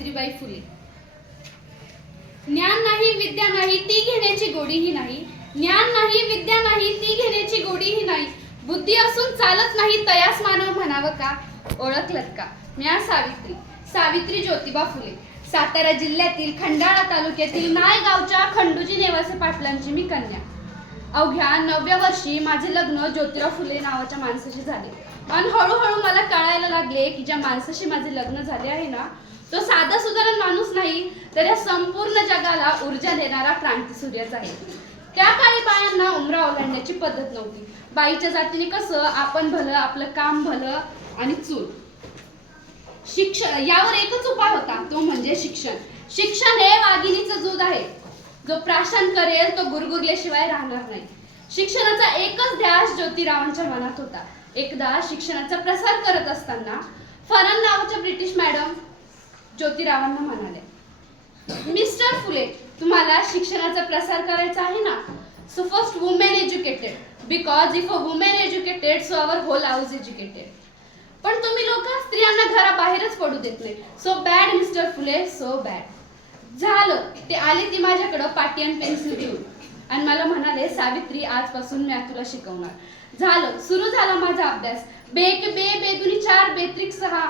सावित्रीबाई फुले. ज्ञान नाही विद्या नाही ती घेण्याची गोडीही नाही. ज्ञान नाही विद्या नाही ती घेण्याची गोडीही नाही. बुद्धी असून चालत नाही तयास मानव म्हणावं का. ओळखलत का म्या सावित्री, सावित्री ज्योतिबा फुले. सातारा जिल्ह्यातील खंडाळा तालुक्यातील नाय गावच्या खंडूजी नेवासे पाटलांची मी कन्या. अवघ्या 9व्या वर्षी माझे लग्न ज्योतिराव फुले नावाच्या माणसाशी झाले आणि हळूहळू मला कळायला लागले की ज्या माणसाशी माझे लग्न झाले आहे ना, तो साधा सुधारण माणूस नाही तर या संपूर्ण जगाला ऊर्जा देणारा क्रांतीसूर्यच आहे. त्या काळी बायांना उमरा ओलांडण्याची पद्धत नव्हती. बाईच्या जातीने कसं आपण भलं, आपलं काम भलं आणि चूल. शिक्षण यावर एकच उपाय होता, तो म्हणजे शिक्षण. शिक्षण हे वाघिणीचं दूध आहे. जो प्राशन करेल तो गुरगुरल्याशिवाय राहणार नाही. शिक्षणाचा एकच ध्यास ज्योतिरावांच्या मनात होता. एकदा शिक्षणाचा प्रसार करत असताना फरन नावाच्या ब्रिटिश मॅडम ज्योतिरावांना म्हणाले, मिस्टर फुले, तुम्हाला शिक्षणाचा प्रसार करायचा आहे ना, so first women educated, because if a women educated so our whole house educated. पण तुम्ही लोक स्त्रियांना घराबाहेरच पडू देत नाही. सो बॅड मिस्टर फुले, सो बॅड. झालं ते आले ती माझ्याकडं पाटी आणि पेन्सिल घेऊन आणि मला म्हणाले, सावित्री आजपासून मी तुला शिकवणार. झालं सुरू झाला माझा अभ्यास. बे के बे, बेदुनी 4, बेत्रिक 6,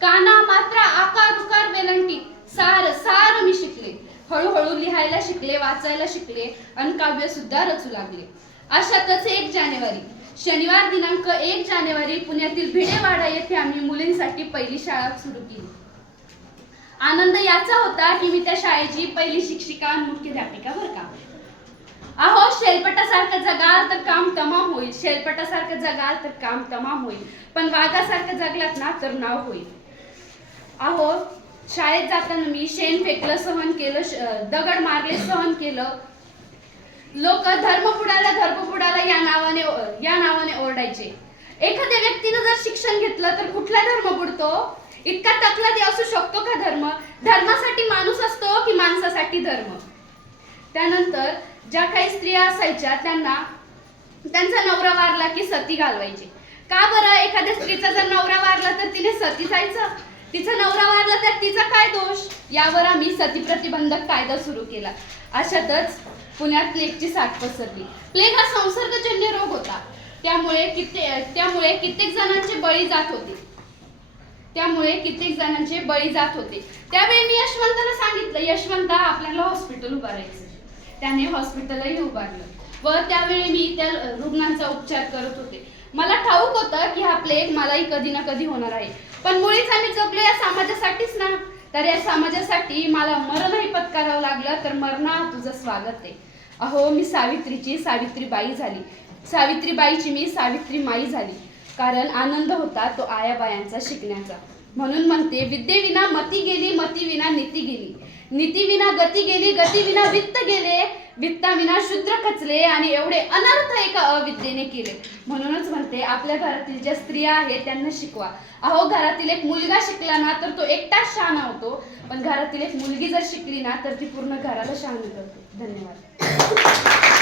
काना मात्रा आकार उकार वेलंटी सार सार मी शिकले. हळूहळू लिहायला शिकले, वाचायला शिकले आणि काव्य सुद्धा रचू लागले. अशातच 1 जानेवारी शनिवार दिनांक 1 जानेवारी पुण्यातील भिडेवाडा येथे आम्ही मुलींसाठी पहिली शाळा सुरू केली. आनंद याचा होता की मी त्या शाळेची पहिली शिक्षिका आणि मुख्याध्यापिका बरं का. अहो शेलपटासारखं जगाल तर काम तमाम होईल, शेलपटासारखं जगाल तर काम तमाम होईल, पण वाघासारखं जगलात ना तर नाव होईल. अहो शाळेत जाताना मी शेण फेकलं सहन केलं, दगड मारले सहन केलं. लोक धर्म बुडाला या नावाने ओरडायचे. एखाद्या व्यक्तीनं जर शिक्षण घेतलं तर कुठला धर्म बुडतो. इतका तकलादी असू शकतो का धर्म. धर्मासाठी माणूस असतो की माणसासाठी धर्म. त्यानंतर ज्या काही स्त्रिया असायच्या त्यांचा नवरा वारला की सती घालवायचे. का बरं. एखाद्या स्त्रीचा जर नवरा वारला तर तिने सती जायचं, तिचा नवरा वारला तर तिचा काय दोष. यावर आम्ही सती प्रतिबंधक कायदा सुरू केला. अशातच पुण्यात प्लेगची साथ पसरली. प्लेग हा संसर्गजन्य रोग होता. त्यामुळे कित्येक जणांचे बळी जात होते. त्यावेळी मी यशवंताला सांगितलं, यशवंता आपल्याला हॉस्पिटल उभारायचं. त्याने हॉस्पिटलही उभारलं व त्यावेळी मी त्या रुग्णांचा उपचार करत होते. मला ठाऊक होतं की हा प्लेग मलाही कधी ना कधी होणार आहे, पण मुळीच आम्ही जगलो या समाजासाठीच ना. तर या समाजासाठी मला मरणही पत्करावं लागलं तर मरणा तुझं स्वागत आहे. अहो मी सावित्रीची सावित्रीबाई झाली, सावित्रीबाईची मी सावित्री माई झाली. कारण आनंद होता तो आयाबायांचा शिकण्याचा. म्हणून म्हणते, विद्येविना मती गेली, मतीविना नीती गेली, नीतीविना गती गेली, गतीविना वित्त गेले, वित्ताविना शूद्र खचले आणि एवढे अनर्थ एका अविद्येने केले. म्हणूनच म्हणते, आपल्या घरातील ज्या स्त्रिया आहेत त्यांना शिकवा. अहो घरातील एक मुलगा शिकला ना तर तो एकटाच शहाणा होतो, पण घरातील एक मुलगी जर शिकली ना तर ती पूर्ण घराला शहाणी करते. धन्यवाद.